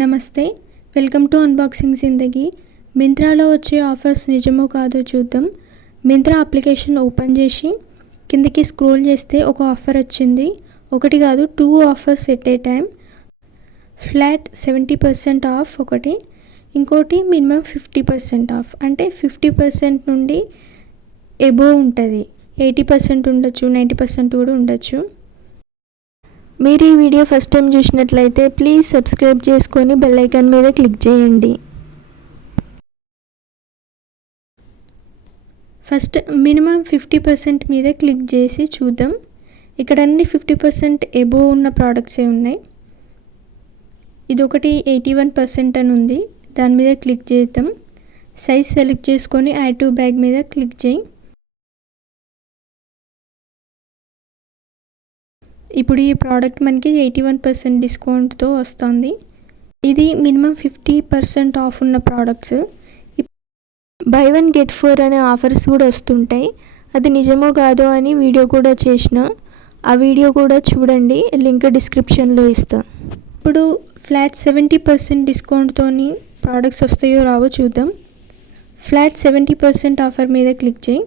నమస్తే, welcome to unboxing జిందగీ. మింత్రాలో వచ్చే offers నిజమో కాదో చూద్దాం. మింత్రా అప్లికేషన్ ఓపెన్ చేసి కిందకి స్క్రోల్ చేస్తే ఒక ఆఫర్ వచ్చింది. ఒకటి కాదు, 2 offers at a time. Flat 70% of ఒకటి, ఇంకోటి మినిమం 50% ఆఫ్. అంటే 50% నుండి ఎబోవ్ ఉంటుంది. 80% ఉండొచ్చు, 90% కూడా ఉండొచ్చు. మీరు ఈ వీడియో ఫస్ట్ టైం చూసినట్లయితే ప్లీజ్ సబ్స్క్రైబ్ చేసుకొని బెల్ ఐకాన్ మీద క్లిక్ చేయండి. ఫస్ట్ మినిమం 50% మీద క్లిక్ చేసి చూద్దాం. ఇక్కడ అన్ని 50% ఎబోవ్ ఉన్న ప్రోడక్ట్సే ఉన్నాయి. ఇది ఒకటి 81% అని ఉంది, దాని మీద క్లిక్ చేద్దాం. సైజ్ సెలెక్ట్ చేసుకొని యాడ్ టు బ్యాగ్ మీద క్లిక్ చేయి. ఇప్పుడు ఈ ప్రోడక్ట్ మనకి 81% డిస్కౌంట్తో వస్తుంది. ఇది మినిమం 50% ఆఫ్ ఉన్న ప్రోడక్ట్స్. బై 1 గెట్ 4 అనే ఆఫర్స్ కూడా వస్తుంటాయి. అది నిజమో కాదో అని వీడియో కూడా చేసిన, ఆ వీడియో కూడా చూడండి, లింక్ డిస్క్రిప్షన్లో ఇస్తా. ఇప్పుడు ఫ్లాట్ 70% డిస్కౌంట్తోని ప్రోడక్ట్స్ వస్తాయో రావో చూద్దాం. ఫ్లాట్ 70% ఆఫర్ మీద క్లిక్ చేయి.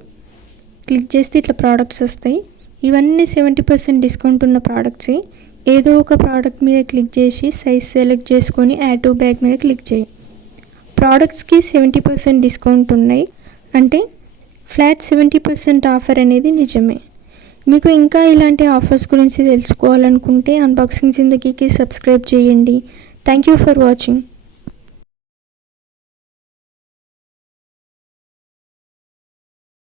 క్లిక్ చేస్తే ఇట్లా ప్రోడక్ట్స్ వస్తాయి. ఇవన్నీ 70% డిస్కౌంట్ ఉన్న ప్రోడక్ట్సే. ఏదో ఒక ప్రోడక్ట్ మీద క్లిక్ చేసి సైజ్ సెలెక్ట్ చేసుకొని యాడ్ టు బ్యాగ్ మీద క్లిక్ చేయి. ప్రోడక్ట్స్కి 70% డిస్కౌంట్ ఉన్నాయి, అంటే ఫ్లాట్ 70% ఆఫర్ అనేది నిజమే. మీకు ఇంకా ఇలాంటి ఆఫర్స్ గురించి తెలుసుకోవాలనుకుంటే అన్బాక్సింగ్ జిందగీకి సబ్స్క్రైబ్ చేయండి. Thank you for watching.